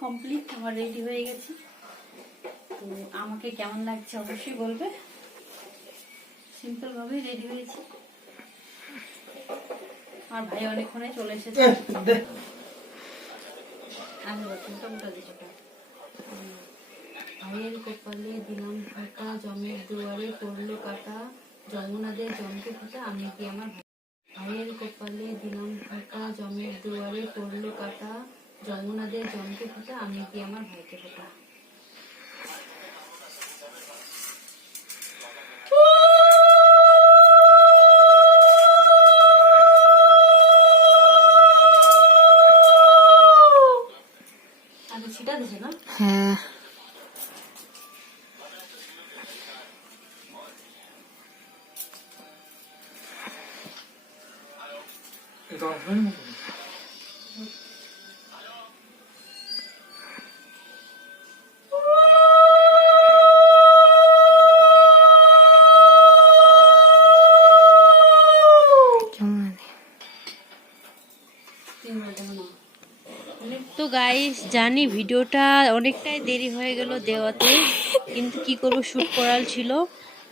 Complete আমার ready হয়ে গেছে। তো আমাকে কেমন লাগছে অবশ্যই বলবে। সিম্পল ভাবেই রেডি হয়েছে। আর ভাই অনেকক্ষণে চলে এসেছে। ভাইয়ের কপালে দিলাম ফাঁকা জমের দুয়ারে পড়ল কাটা যমুনাদের জমকে ফাটা আমি কি আমার ভাই- ভাইয়ের কপালে দিলাম ফাঁকা জমের দুয়ারে পড়ল কাটা যমুনাদের জমকে ফাটা আমি কি আমার ভাইকে ফাটা হ্যাঁ। তো গাইস জানি ভিডিওটা অনেকটাই দেরি হয়ে গেল দেওয়াতে, কিন্তু কি করব শ্যুট করার ছিল।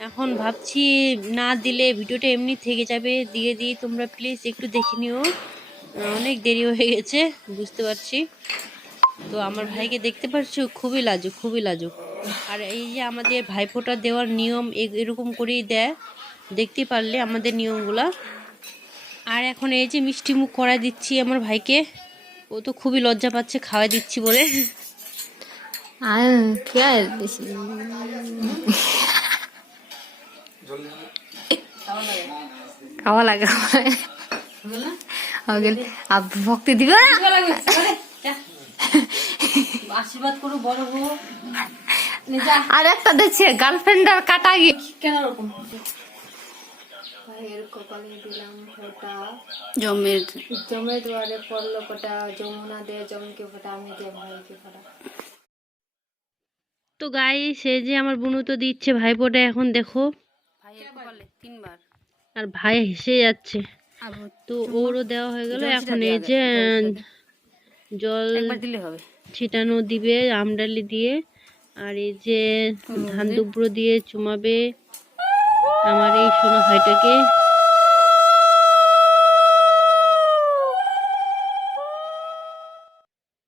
এখন ভাবছি না দিলে ভিডিওটা এমনি থেকে যাবে, দিয়ে দিই তোমরা প্লিজ একটু দেখে নিও। অনেক দেরি হয়ে গেছে, বুঝতে পারছি। তো আমার ভাইকে দেখতে পাচ্ছ খুবই লাজুক খুবই লাজুক। আর এই যে আমাদের ভাইফোঁটা দেওয়ার নিয়ম এরকম করেই দেয়। দেখতে পারলে আমাদের নিয়মগুলা। আর এখন এই যে মিষ্টি মুখ করা দিচ্ছি আমার ভাইকে। ও তো খুবই লজ্জা পাচ্ছে খাওয়া দিচ্ছি বলে। খাওয়া লাগে আর ভক্তি দিবে আশীর্বাদ করো বড় আর একটা দেখছে গার্লফ্রেন্ড আর কাটা গিয়ে। কেন রকম কপালে দিলাম ফোটা। জমের জমে দুয়ারে পড়ল ফোটা যমুনা দে জমকে ফোটা আমি দিয়ে ভাইকে ফোটা। তো গাই সে যে আমার বুনু তো দিচ্ছে ভাই ভাইপোটা এখন দেখো। তিনবার। আর ভাই হেসে যাচ্ছে। তো ওরও দেওয়া হয়ে গেল এখন এই যে জল দিলে হবে। ছিটানো দিবে আমডালি দিয়ে। আর এই যে ধান দুব্র দিয়ে চুমাবে। আমার এই সোনা ভাইটাকে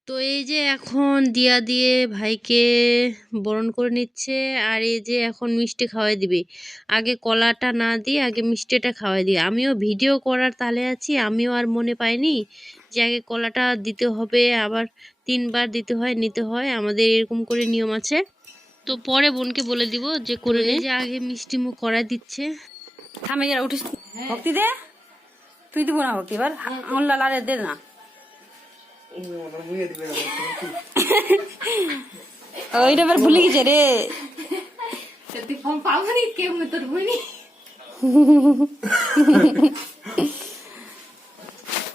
তো এই যে এখন দিয়া দিয়ে ভাইকে বরণ করে নিচ্ছে, আর এই যে এখন মিষ্টি খাওয়াই দিবে। আগে কলাটা না দিয়ে আগে মিষ্টিটা খাওয়াই দিয়ে আমিও ভিডিও করার তালে আছি, আমিও আর মনে পাইনি যে আগে কলাটা দিতে হবে, আবার তিনবার দিতে হয়, নিতে হয়। আমাদের এরকম করে নিয়ম আছে। তো পরে বোনকে বলে দিব যে করে নে। যে আগে মিষ্টি মুখ করাই দিচ্ছে। থামে গেলে উঠিস। ভক্তি দে। তুই দিব না ভক্তি এবার আঙুল লালে দে না। ওইটা এবার ভুলে গেছে রে। পাবনি কেউ তোর বইনি